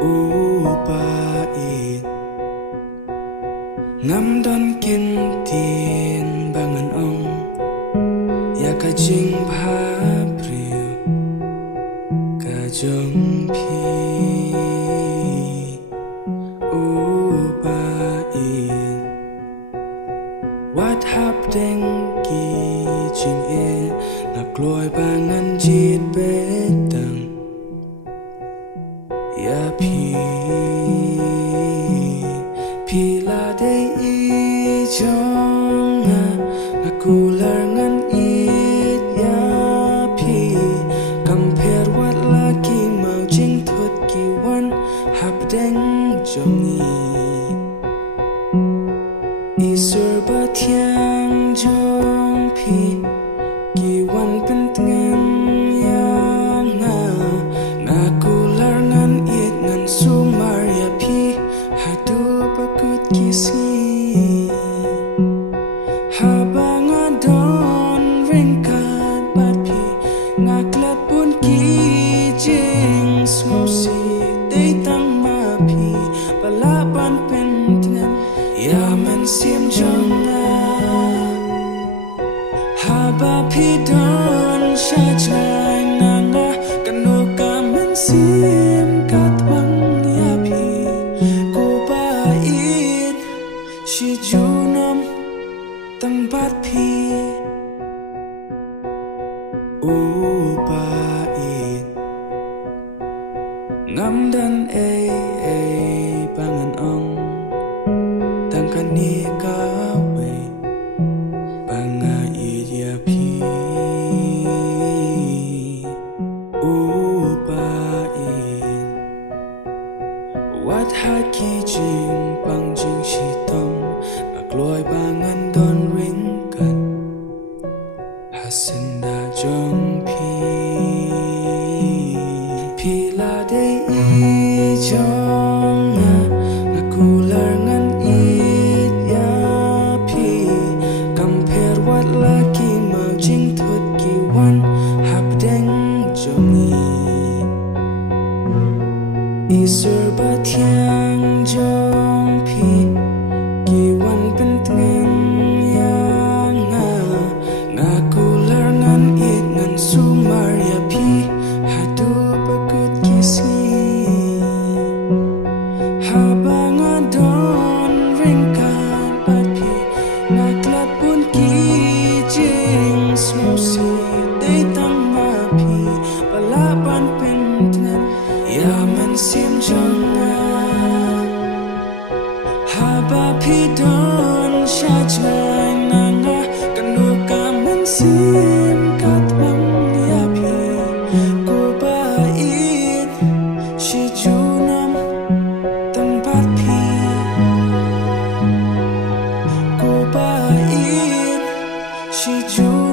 upait ngam don kin tin bangan ong ya ka jing pha priu ka jong phi upait wat hap deng ki jing e na kloi bangan jit betang ya phi la dei i chong na cooler ngan it ya phi compare what lucky mau jing thut ki wan hap deng jong i sur ba thiang jong phi ki wan pen tngem yang na cooler ngan it ngan su maria phi hadu bakut kisi habanga don ringkat bat phi ngaklat pun ki jing smosi dei tang ma phi balaban pen tngem ya men sim jonga haba phi don shajai nanga kanuka men sim katwang ya phi ko ba it shi junam tang bat phi u ba it ngam dan e pangan ong tang kan ni ka we banga it ya phi u ba it wat ha ki jing pang jing shi tong ak loi bangan don ring kan hasinda jong phi la dei i chong na cooler ngan it ya phi compare what lucky mau jing thut ki wan hap deng jong i sur ba thiang jong phi ki wan pen tngem yang na cooler ngan it ngan su maria phi hadu bakut kisi habanga don ringkat bat phi ngaklat pun ki jing smosi dei tang ma phi balaban pen tngem ya men sim jonga haba phi don shajai nanga kanuka men sim katwang ya phi ko ba it shi junam tang bat phi ko ba it shi junam